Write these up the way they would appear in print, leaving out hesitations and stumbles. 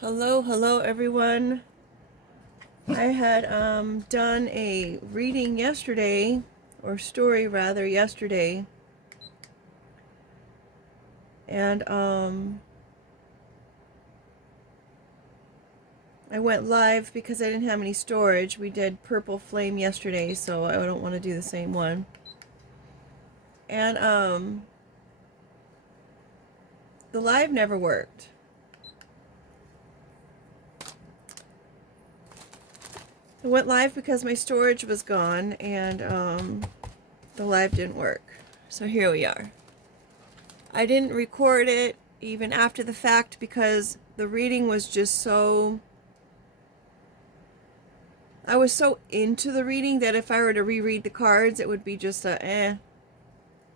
Hello everyone. I had done a reading yesterday, or story rather, yesterday, and I went live because I didn't have any storage. We did Purple Flame yesterday, so I don't want to do the same one. And the live never worked. I went live because my storage was gone, and the live didn't work. So here we are. I didn't record it even after the fact because the reading was just so... I was so into the reading that if I were to reread the cards, it would be just a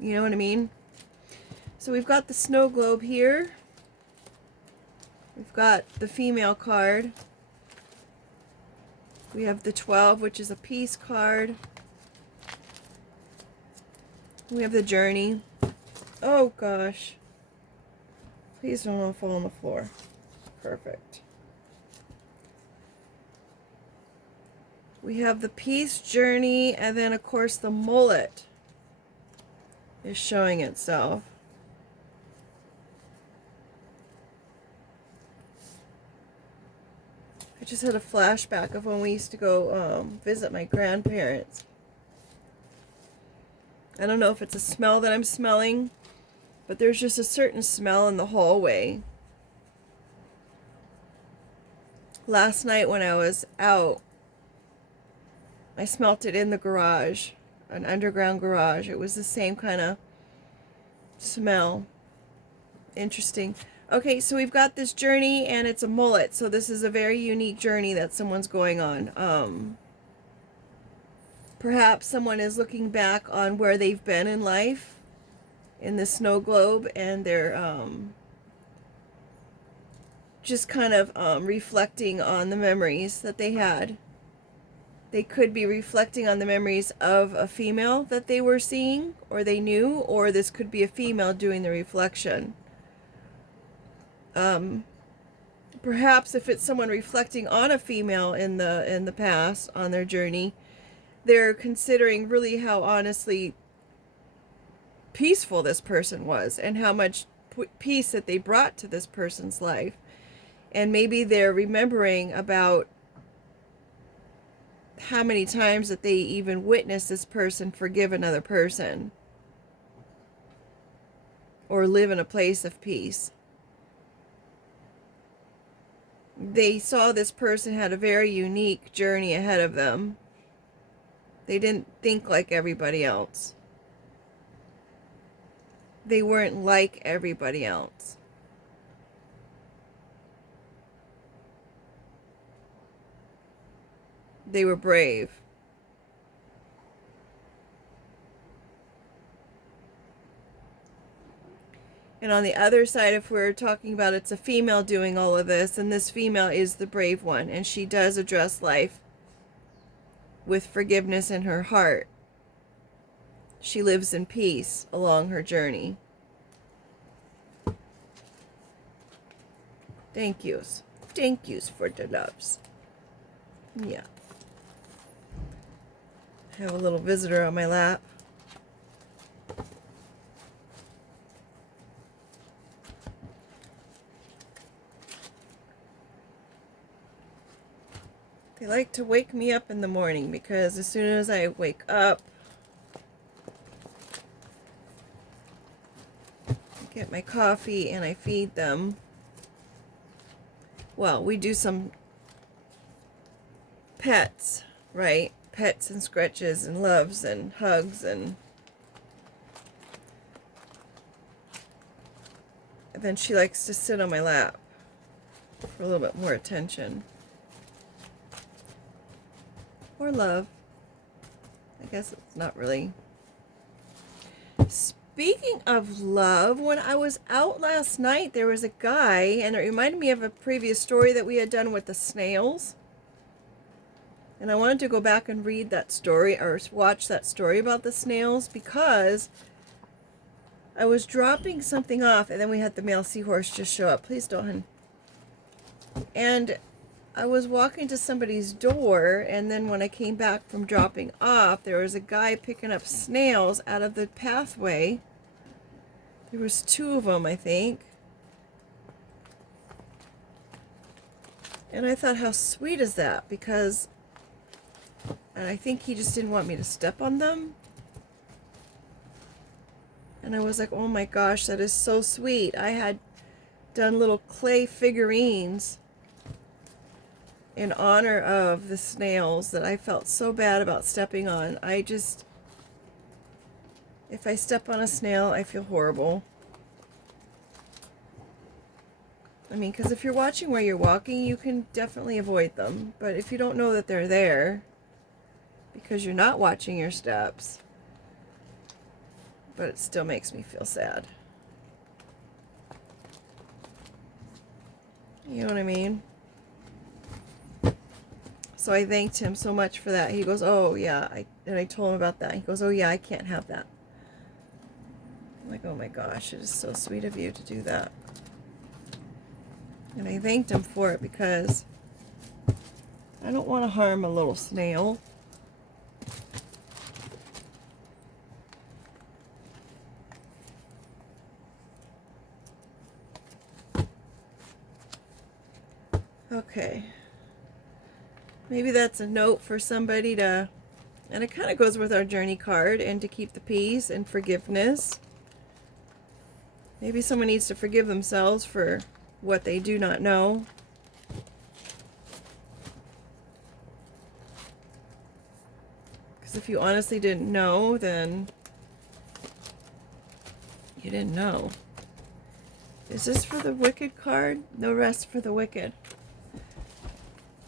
you know what I mean? So we've got the snow globe here. We've got the female card. We have the 12, which is a peace card. We have the journey. Oh gosh. Please don't fall on the floor. Perfect. We have the peace journey, and then of course the mullet is showing itself. I just had a flashback of when we used to go visit my grandparents. I don't know if it's a smell that I'm smelling, but there's just a certain smell in the hallway. Last night when I was out, I smelt it in the garage, an underground garage. It was the same kind of smell. Interesting. Okay, so we've got this journey, and it's a mullet. So this is a very unique journey that someone's going on. Perhaps someone is looking back on where they've been in life in the snow globe, and they're just kind of reflecting on the memories that they had. They could be reflecting on the memories of a female that they were seeing or they knew, or this could be a female doing the reflection. Perhaps if it's someone reflecting on a female in the past on their journey, they're considering really how honestly peaceful this person was and how much peace that they brought to this person's life. And maybe they're remembering about how many times that they even witnessed this person forgive another person or live in a place of peace. They saw this person had a very unique journey ahead of them. They didn't think like everybody else. They weren't like everybody else. They were brave. And on the other side, if we're talking about it's a female doing all of this, and this female is the brave one, and she does address life with forgiveness in her heart. She lives in peace along her journey. Thank yous. Thank yous for the loves. Yeah. I have a little visitor on my lap. They like to wake me up in the morning because as soon as I wake up, I get my coffee and I feed them. Well, we do some pets, right? Pets and scratches and loves and hugs, and then she likes to sit on my lap for a little bit more attention. Or love. I guess it's not really. Speaking of love, when I was out last night, there was a guy, and it reminded me of a previous story that we had done with the snails. And I wanted to go back and read that story, or watch that story about the snails, because I was dropping something off, and then we had the male seahorse just show up. Please don't, hun. And I was walking to somebody's door, and then when I came back from dropping off, there was a guy picking up snails out of the pathway. There was 2 of them, I think. And I thought, how sweet is that? Because, and I think he just didn't want me to step on them. And I was like, oh my gosh, that is so sweet. I had done little clay figurines in honor of the snails that I felt so bad about stepping on. If I step on a snail, I feel horrible. I mean, because if you're watching where you're walking, you can definitely avoid them. But if you don't know that they're there, because you're not watching your steps, but it still makes me feel sad. You know what I mean? So I thanked him so much for that. He goes, oh yeah, and I told him about that. He goes, oh yeah, I can't have that. I'm like, oh my gosh, it is so sweet of you to do that. And I thanked him for it because I don't want to harm a little snail. Okay. Maybe that's a note for somebody to, and it kind of goes with our journey card, and to keep the peace and forgiveness. Maybe someone needs to forgive themselves for what they do not know. Because if you honestly didn't know, then you didn't know. Is this for the wicked card? No rest for the wicked.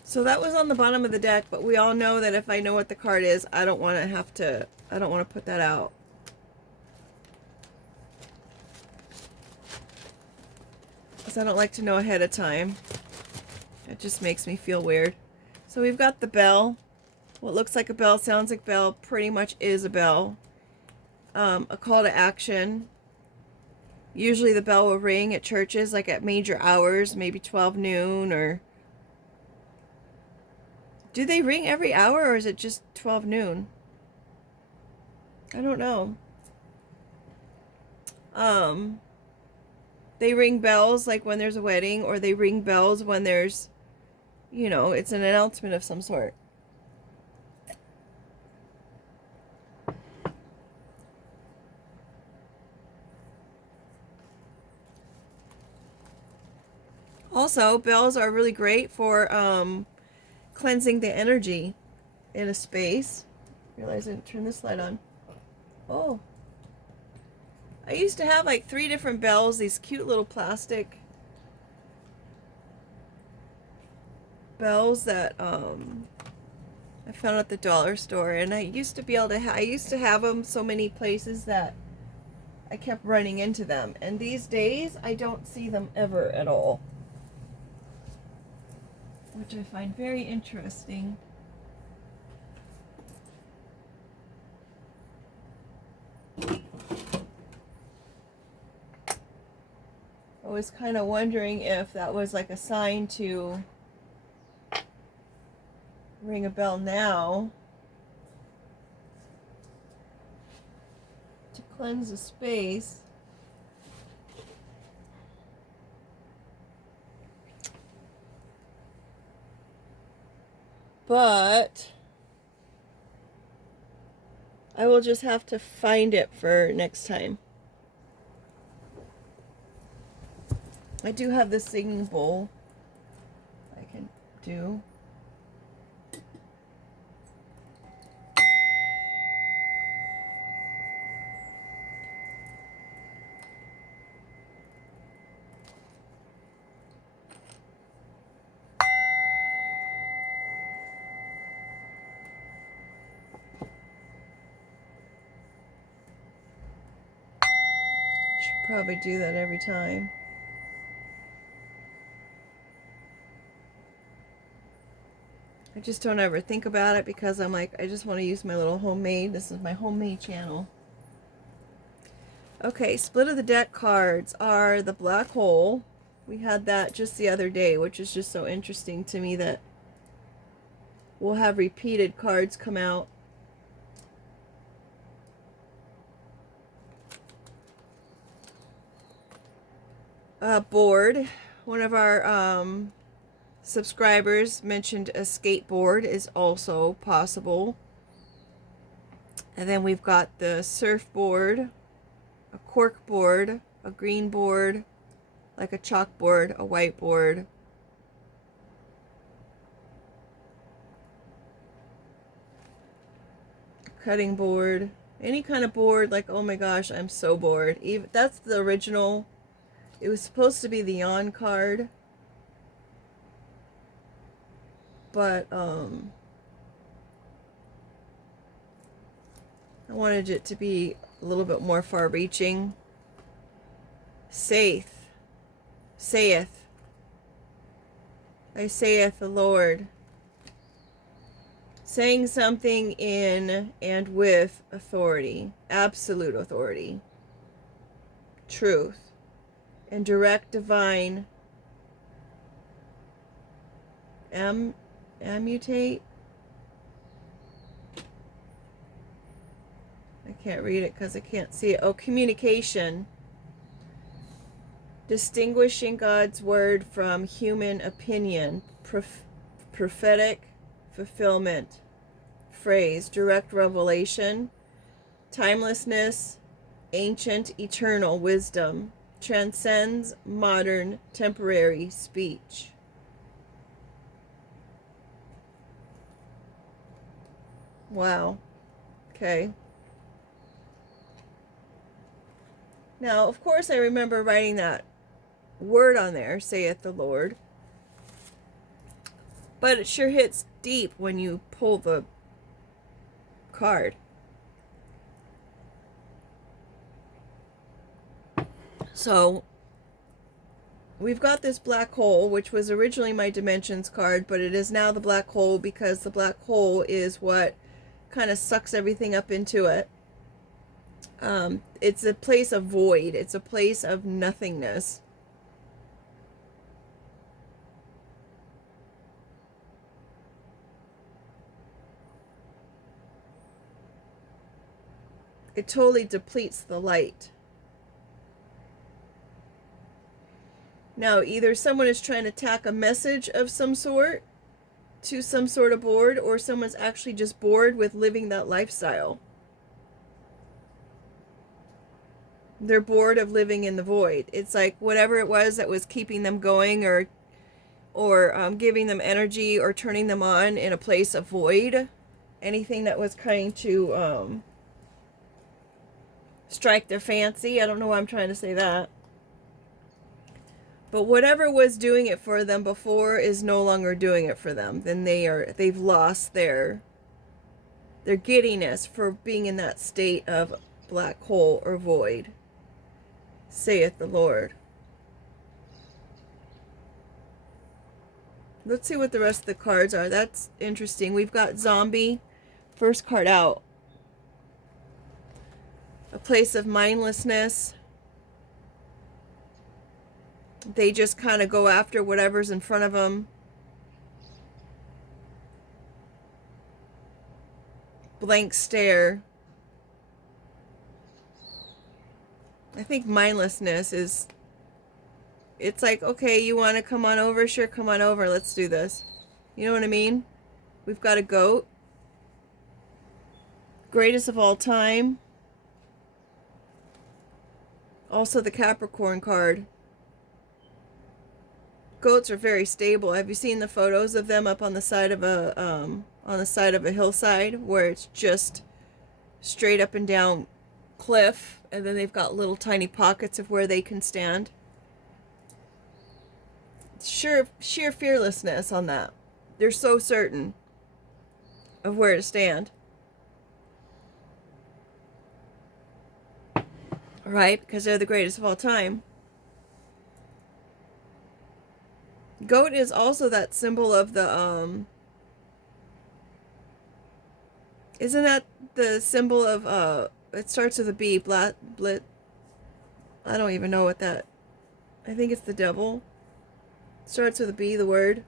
So that was on the bottom of the deck, but we all know that if I know what the card is, I don't want to put that out. Because I don't like to know ahead of time. It just makes me feel weird. So we've got the bell. What looks like a bell, sounds like a bell, pretty much is a bell. A call to action. Usually the bell will ring at churches, like at major hours, maybe 12 noon, or... Do they ring every hour, or is it just 12 noon? I don't know. They ring bells like when there's a wedding, or they ring bells when there's, you know, it's an announcement of some sort. Also, bells are really great for cleansing the energy in a space. Realize I didn't turn this light on. Oh. I used to have like 3 different bells, these cute little plastic bells that I found at the dollar store, and I used to be able to I used to have them so many places that I kept running into them, and these days I don't see them ever at all, which I find very interesting. I was kind of wondering if that was like a sign to ring a bell now to cleanse the space. But I will just have to find it for next time. I do have this singing bowl I can do. Should probably do that every time. I just don't ever think about it because I'm like, I just want to use my little homemade. This is my homemade channel. Okay, split of the deck cards are the Black Hole, We had that just the other day, which is just so interesting to me that we'll have repeated cards come out. Board. One of our subscribers mentioned a skateboard is also possible. And then we've got the surfboard, a cork board, a green board, like a chalkboard, a whiteboard. Cutting board, any kind of board. Like, oh my gosh, I'm so bored. Even that's the original. It was supposed to be the on card, but I wanted it to be a little bit more far-reaching. Saith, I saith the Lord. Saying something in and with authority, absolute authority, truth, and direct divine ammutate. I can't read it because I can't see it. Oh, communication. Distinguishing God's word from human opinion. Prophetic fulfillment. Phrase. Direct revelation. Timelessness. Ancient eternal wisdom. Transcends modern temporary speech. Wow. Okay. Now, of course, I remember writing that word on there, saith the Lord. But it sure hits deep when you pull the card. So, we've got this black hole, which was originally my Dimensions card, but it is now the black hole because the black hole is what kind of sucks everything up into it. It's a place of void. It's a place of nothingness. It totally depletes the light. Now, either someone is trying to tack a message of some sort to some sort of board, or someone's actually just bored with living that lifestyle. They're bored of living in the void. It's like whatever it was that was keeping them going, or giving them energy, or turning them on in a place of void. Anything that was trying to strike their fancy. I don't know why I'm trying to say that. But whatever was doing it for them before is no longer doing it for them. Then they've lost their giddiness for being in that state of black hole or void, saith the Lord. Let's see what the rest of the cards are. That's interesting. We've got zombie, first card out. A place of mindlessness. They just kind of go after whatever's in front of them. Blank stare. I think mindlessness is, it's like, okay, you want to come on over? Sure, come on over. Let's do this. You know what I mean? We've got a goat. Greatest of all time. Also the Capricorn card. Goats are very stable. Have you seen the photos of them up on the side of a hillside where it's just straight up and down cliff, and then they've got little tiny pockets of where they can stand? Sheer fearlessness on that. They're so certain of where to stand. Right? Because they're the greatest of all time. Goat is also that symbol of the, isn't that the symbol of, it starts with a B, blit, I don't even know what that, I think it's the devil. Starts with a B, the word.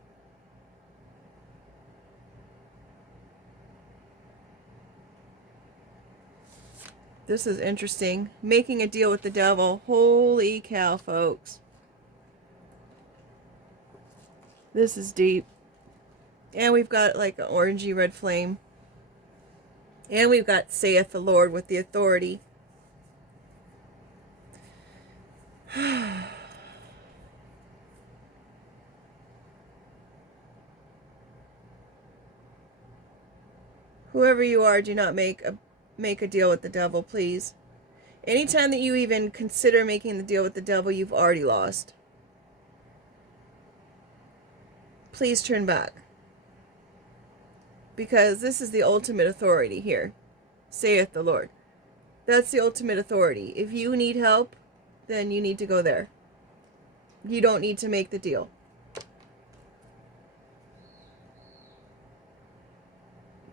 This is interesting. Making a deal with the devil. Holy cow, folks. This is deep. And we've got like an orangey red flame. And we've got saith the Lord with the authority. Whoever you are, do not make a deal with the devil, please. Anytime that you even consider making the deal with the devil, you've already lost. Please turn back. Because this is the ultimate authority here, saith the Lord. That's the ultimate authority. If you need help, then you need to go there. You don't need to make the deal.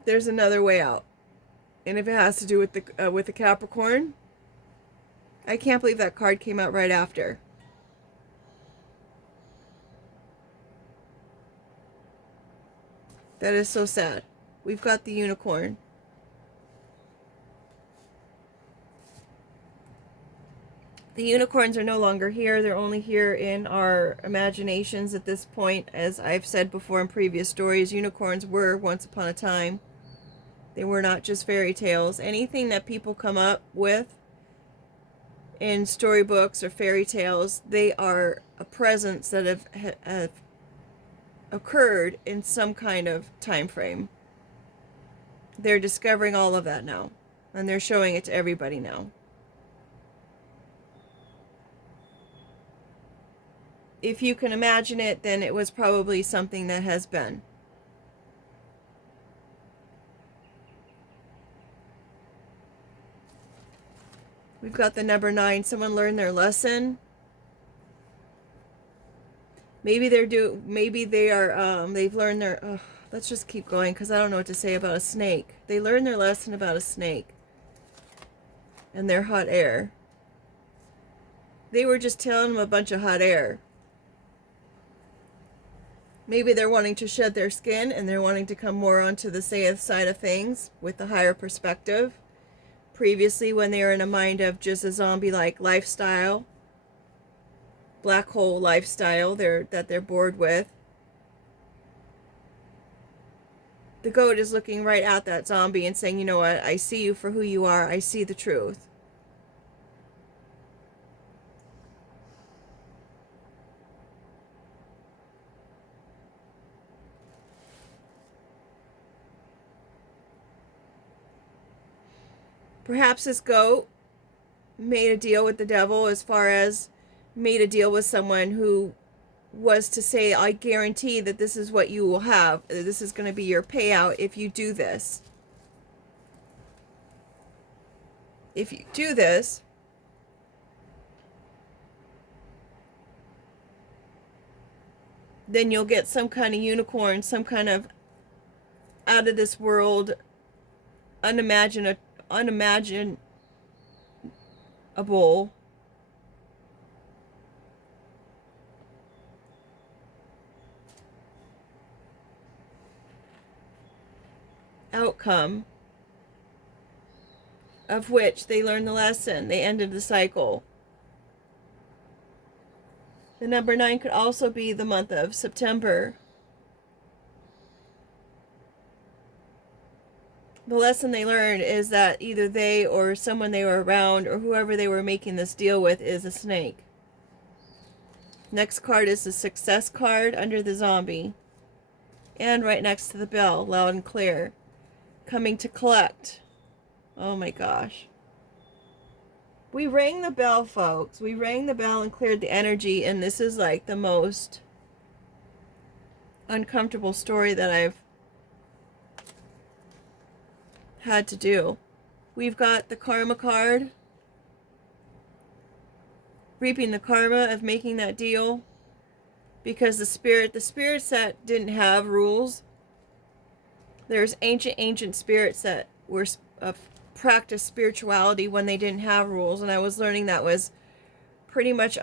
There's another way out. And if it has to do with the Capricorn, I can't believe that card came out right after. That is so sad. We've got the unicorn. The unicorns are no longer here. They're only here in our imaginations at this point. As I've said before in previous stories, unicorns were once upon a time. They were not just fairy tales. Anything that people come up with in storybooks or fairy tales, they are a presence that have occurred in some kind of time frame. They're discovering all of that now, and they're showing it to everybody now. If you can imagine it, then it was probably something that has been. We've got the number 9. Someone learned their lesson. Maybe they've learned their, let's just keep going because I don't know what to say about a snake. They learned their lesson about a snake and their hot air. They were just telling them a bunch of hot air. Maybe they're wanting to shed their skin and they're wanting to come more onto the saith side of things with the higher perspective. Previously, when they were in a mind of just a zombie-like lifestyle, black hole lifestyle that they're bored with. The goat is looking right at that zombie and saying, you know what, I see you for who you are. I see the truth. Perhaps this goat made a deal with the devil, as far as made a deal with someone who was to say, I guarantee that this is what you will have. This is going to be your payout if you do this. If you do this, then you'll get some kind of unicorn, some kind of out of this world, unimaginable outcome, of which they learned the lesson. They ended the cycle. The number 9 could also be the month of September. The lesson they learned is that either they or someone they were around or whoever they were making this deal with is a snake. Next card is the success card under the zombie. And right next to the bell, loud and clear. Coming to collect. Oh my gosh. We rang the bell, folks. We rang the bell and cleared the energy, and this is like the most uncomfortable story that I've had to do. We've got the karma card. Reaping the karma of making that deal. Because the spirits that didn't have rules. There's ancient spirits that were practiced spirituality when they didn't have rules, and I was learning that was pretty much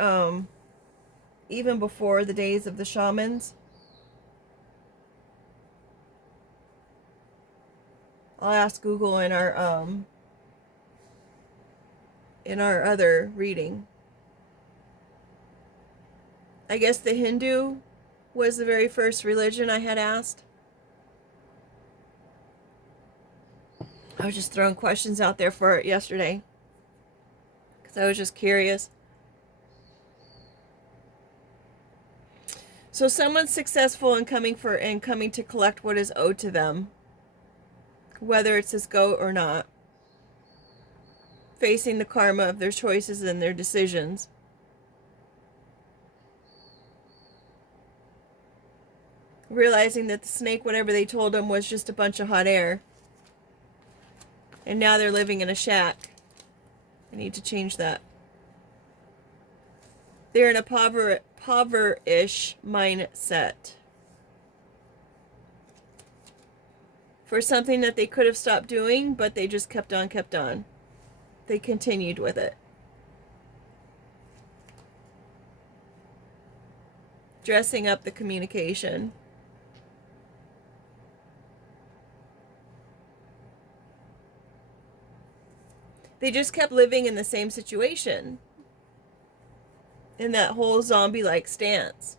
even before the days of the shamans. I'll ask Google in our other reading. I guess the Hindu was the very first religion I had asked. I was just throwing questions out there for it yesterday because I was just curious. So someone's successful in coming to collect what is owed to them, whether it's this goat or not, facing the karma of their choices and their decisions. Realizing that the snake, whatever they told them, was just a bunch of hot air. And now they're living in a shack. I need to change that. They're in a poverish mindset. For something that they could have stopped doing, but they just kept on. They continued with it. Dressing up the communication. They just kept living in the same situation. In that whole zombie-like stance.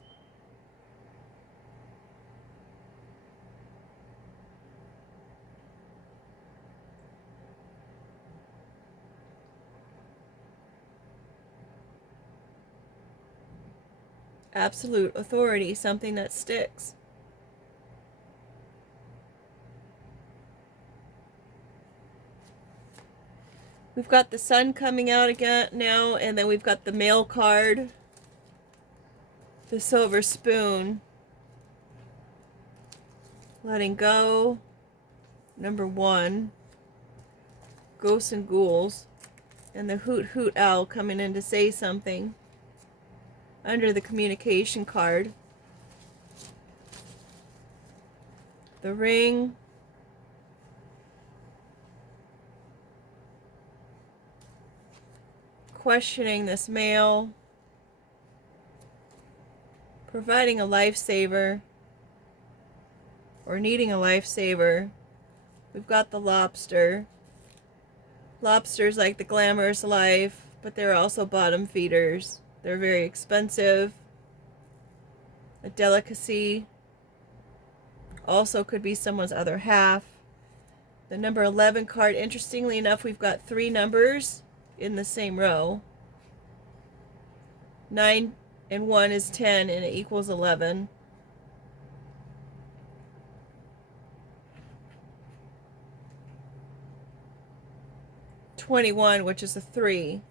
Absolute authority, something that sticks. We've got the sun coming out again now, and then we've got the male card, the silver spoon, letting go, number 1, ghosts and ghouls, and the hoot hoot owl coming in to say something under the communication card, the ring, questioning this male, providing a lifesaver, or needing a lifesaver. We've got the lobster. Lobsters like the glamorous life, but they're also bottom feeders. They're very expensive. A delicacy. Also could be someone's other half. The number 11 card, interestingly enough, we've got 3 numbers in the same row. 9 and 1 is 10, and it equals 11. $21, which is a 3,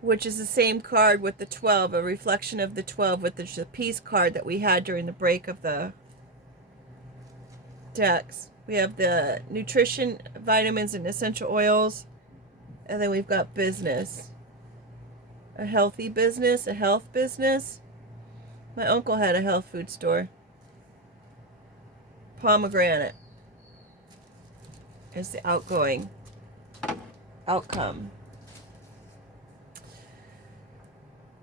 which is the same card with the 12, a reflection of the 12 with the peace card that we had during the break of the decks. We have the nutrition, vitamins, and essential oils. And then we've got business. A healthy business, a health business. My uncle had a health food store. Pomegranate is the outgoing outcome.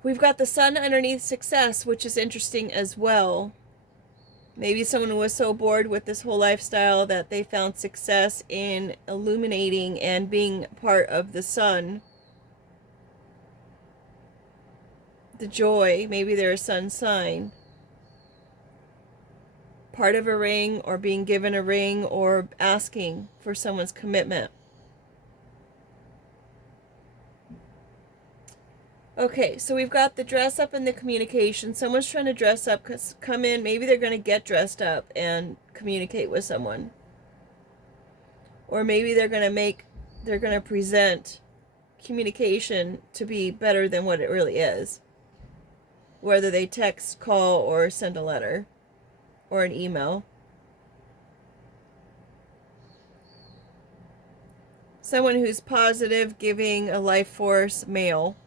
We've got the sun underneath success, which is interesting as well. Maybe someone was so bored with this whole lifestyle that they found success in illuminating and being part of the sun. The joy, maybe they're a sun sign. Part of a ring, or being given a ring, or asking for someone's commitment. Okay, so we've got the dress up and the communication. Someone's trying to dress up, come in. Maybe they're going to get dressed up and communicate with someone. Or maybe they're going to present communication to be better than what it really is. Whether they text, call, or send a letter or an email. Someone who's positive, giving, a life force male.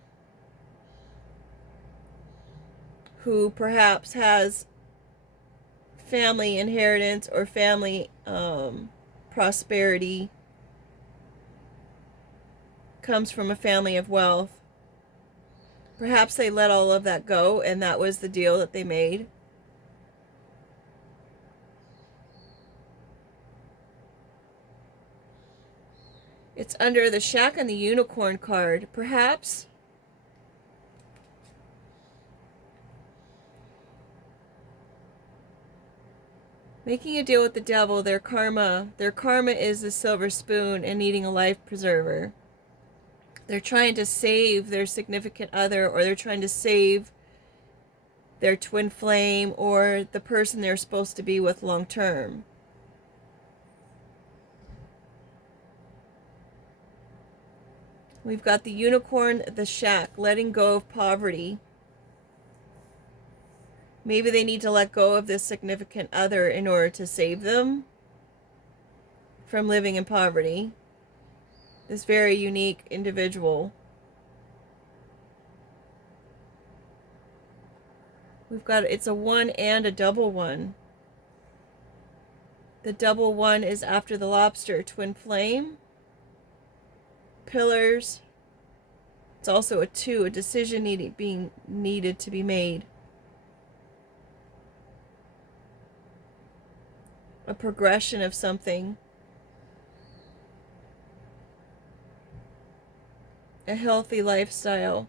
Who perhaps has family inheritance or family prosperity, comes from a family of wealth, Perhaps they let all of that go, and that was the deal that they made. It's under the Shack and the Unicorn card. Perhaps making a deal with the devil, their karma is the silver spoon and needing a life preserver. They're trying to save their significant other, or they're trying to save their twin flame, or the person they're supposed to be with long term. We've got the Unicorn, the Shack, letting go of poverty. Maybe they need to let go of this significant other in order to save them from living in poverty. This very unique individual. We've got, it's a 1 and a double 1. The double 1 is after the Lobster, twin flame, pillars. It's also a 2, a decision being needed to be made. A progression of something. A healthy lifestyle.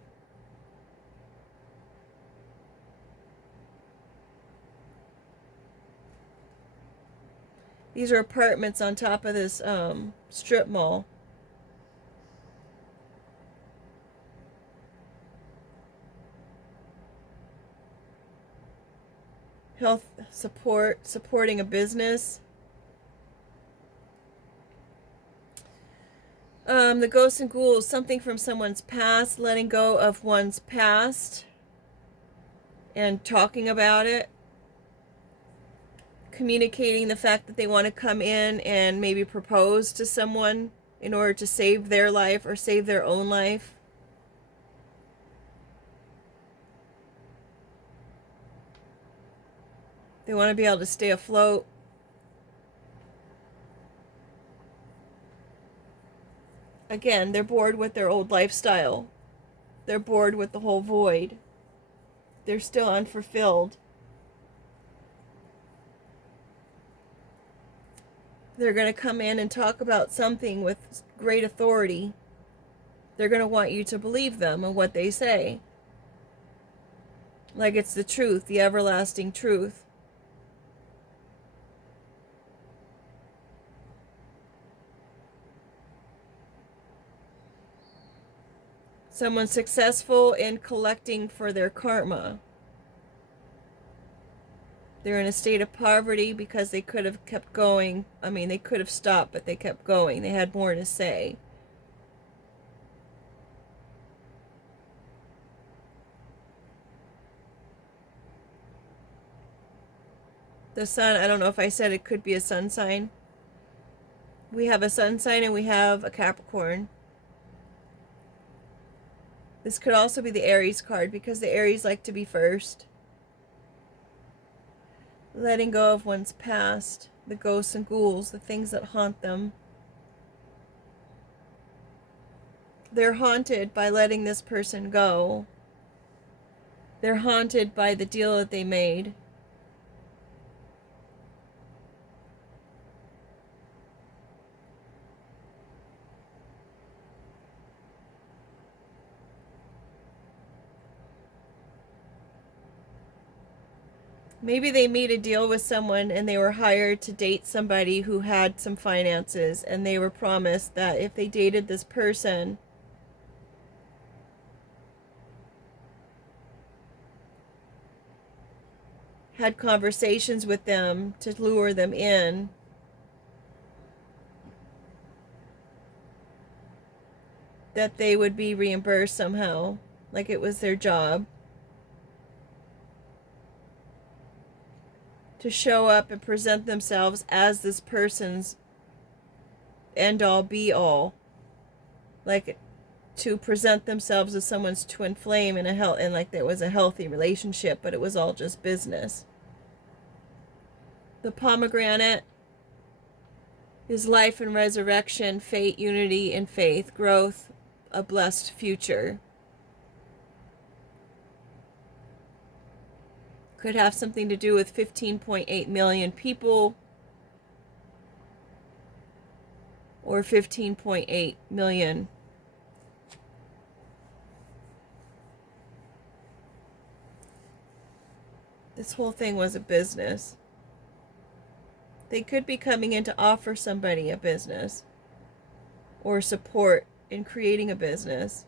These are apartments on top of this strip mall. Health support, supporting a business. The ghosts and ghouls, something from someone's past, letting go of one's past and talking about it. Communicating the fact that they want to come in and maybe propose to someone in order to save their life or save their own life. They want to be able to stay afloat. Again, they're bored with their old lifestyle. They're bored with the whole void. They're still unfulfilled. They're going to come in and talk about something with great authority. They're going to want you to believe them and what they say. Like it's the truth, the everlasting truth. Someone successful in collecting for their karma. They're in a state of poverty because they could have kept going. I mean, they could have stopped, but they kept going. They had more to say. The sun, I don't know if I said it could be a sun sign. We have a sun sign and we have a Capricorn. This could also be the Aries card because the Aries like to be first. Letting go of one's past, the ghosts and ghouls, the things that haunt them. They're haunted by letting this person go. They're haunted by the deal that they made. Maybe they made a deal with someone and they were hired to date somebody who had some finances, and they were promised that if they dated this person, had conversations with them to lure them in, that they would be reimbursed somehow, like it was their job. To show up and present themselves as this person's end-all be-all, like to present themselves as someone's twin flame in and like it was a healthy relationship, but it was all just business. The pomegranate is life and resurrection, fate, unity and faith, growth, a blessed future. Could have something to do with 15.8 million people or 15.8 million. This whole thing was a business. They could be coming in to offer somebody a business or support in creating a business.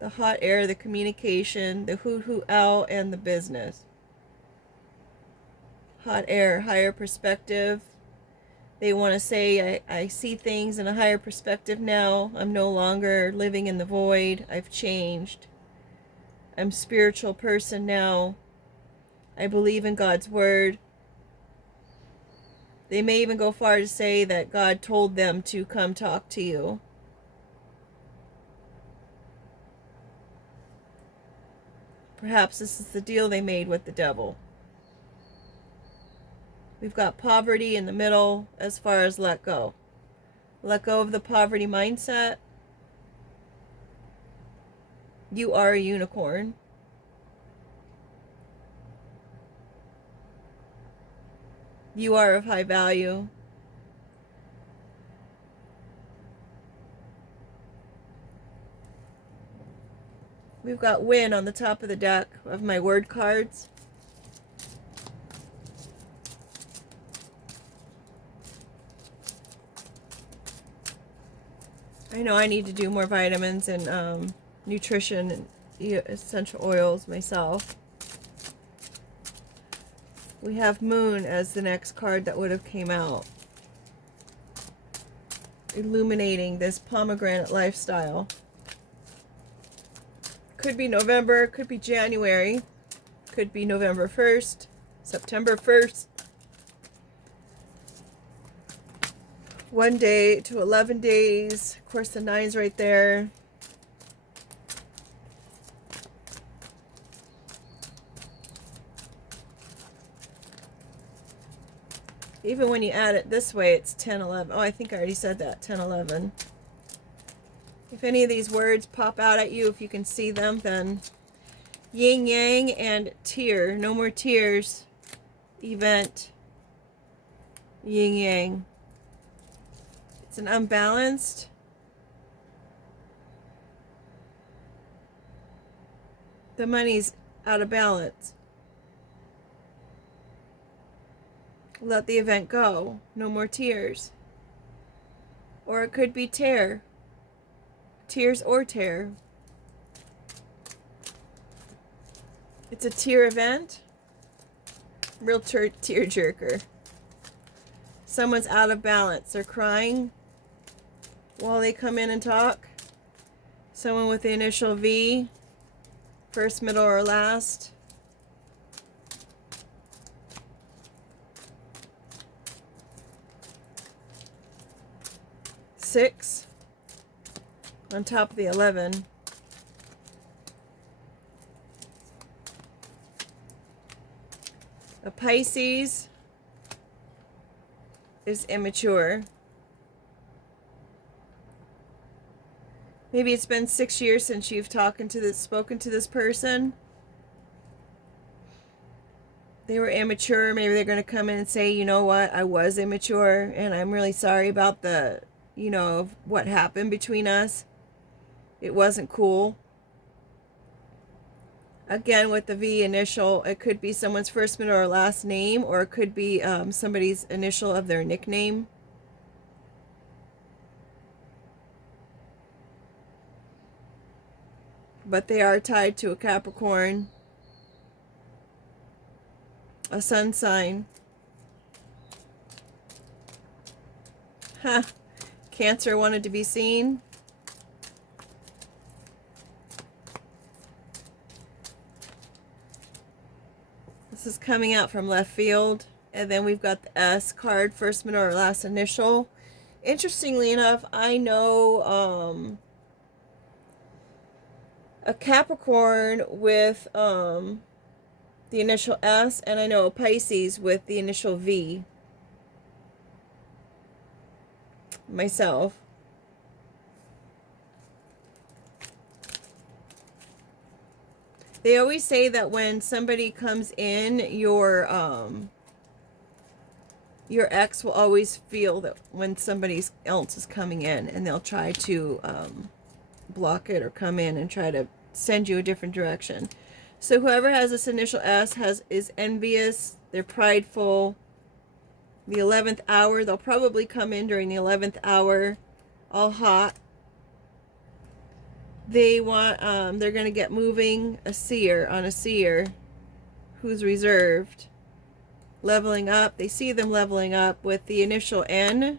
The hot air, the communication, the hoot hoot owl, and the business. Hot air, higher perspective. They want to say, I see things in a higher perspective now. I'm no longer living in the void. I've changed. I'm a spiritual person now. I believe in God's word. They may even go far to say that God told them to come talk to you. Perhaps this is the deal they made with the devil. We've got poverty in the middle as far as let go. Let go of the poverty mindset. You are a unicorn. You are of high value. We've got win on the top of the deck of my word cards. I know I need to do more vitamins and nutrition and essential oils myself. We have moon as the next card that would have came out. Illuminating this pomegranate lifestyle. Could be November, could be January, could be November 1st, September 1st. 1 day to 11 days. Of course, the 9's right there. Even when you add it this way, it's 10, 11. Oh, I think I already said that, 10, 11. If any of these words pop out at you, if you can see them, then yin yang and tear. No more tears. Event. Yin yang. It's an unbalanced. The money's out of balance. Let the event go. No more tears. Or it could be tear. Tears or tear. It's a tear event. Real tear jerker. Someone's out of balance. They're crying while they come in and talk. Someone with the initial V. First, middle, or last. Six. On top of the 11. A Pisces is immature. Maybe it's been 6 years since you've spoken to this person. They were immature. Maybe they're going to come in and say, you know what, I was immature and I'm really sorry about the, what happened between us. It wasn't cool. Again, with the V initial, it could be someone's first, middle, or last name, or it could be somebody's initial of their nickname. But they are tied to a Capricorn, a sun sign. Cancer wanted to be seen. This is coming out from left field. And then we've got the S card, first, middle, or last initial. Interestingly enough, I know a Capricorn with the initial S, and I know a Pisces with the initial V. Myself. They always say that when somebody comes in, your ex will always feel that when somebody else is coming in, and they'll try to block it or come in and try to send you a different direction. So whoever has this initial S is envious, they're prideful. The 11th hour, they'll probably come in during the 11th hour, all hot. They want, they're going to get moving a seer who's reserved, leveling up. They see them leveling up with the initial N.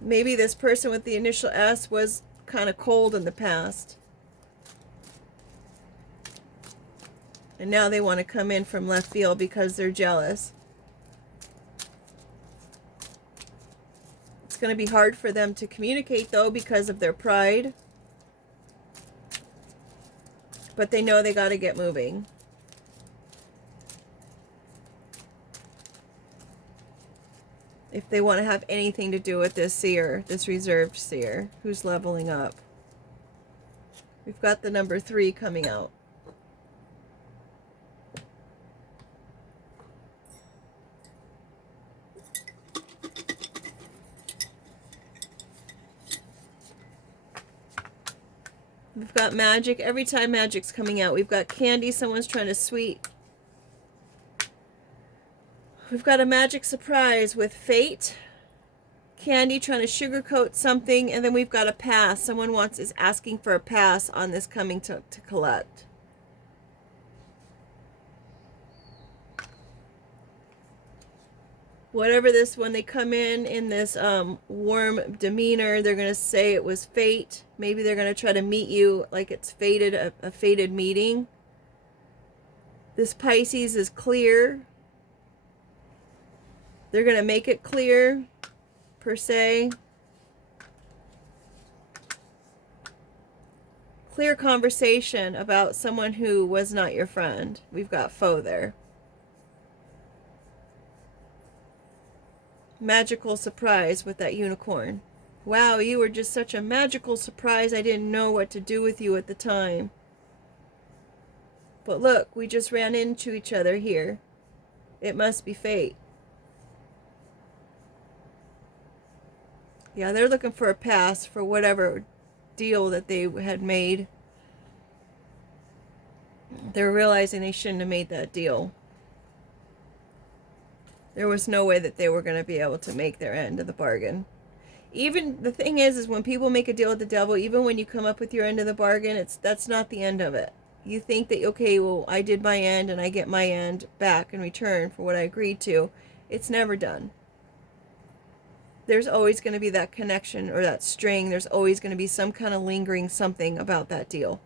Maybe this person with the initial S was kind of cold in the past. And now they want to come in from left field because they're jealous. It's going to be hard for them to communicate, though, because of their pride. But they know they got to get moving. If they want to have anything to do with this seer, this reserved seer, who's leveling up. We've got the number 3 coming out. We've got magic. Every time magic's coming out. We've got candy. Someone's trying to sweet. We've got a magic surprise with fate. Candy trying to sugarcoat something. And then we've got a pass. Someone is asking for a pass on this coming to collect. Whatever this, when they come in this warm demeanor, they're going to say it was fate. Maybe they're going to try to meet you like it's fated, a fated meeting. This Pisces is clear. They're going to make it clear, per se. Clear conversation about someone who was not your friend. We've got foe there. Magical surprise with that unicorn. Wow, you were just such a magical surprise. I didn't know what to do with you at the time. But look, we just ran into each other here. It must be fate. Yeah, they're looking for a pass for whatever deal that they had made. They're realizing they shouldn't have made that deal. There was no way that they were going to be able to make their end of the bargain. Even the thing is when people make a deal with the devil, even when you come up with your end of the bargain, that's not the end of it. You think that, okay, well, I did my end and I get my end back in return for what I agreed to. It's never done. There's always going to be that connection or that string. There's always going to be some kind of lingering something about that deal.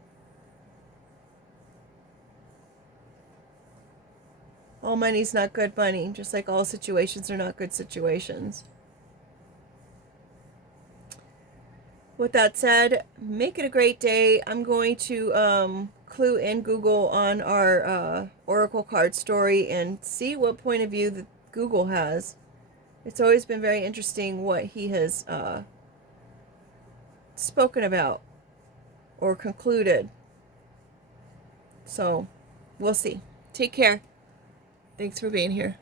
All money's not good money, just like all situations are not good situations. With that said, make it a great day. I'm going to clue in Google on our Oracle card story and see what point of view that Google has. It's always been very interesting what he has spoken about or concluded. So, we'll see. Take care. Thanks for being here.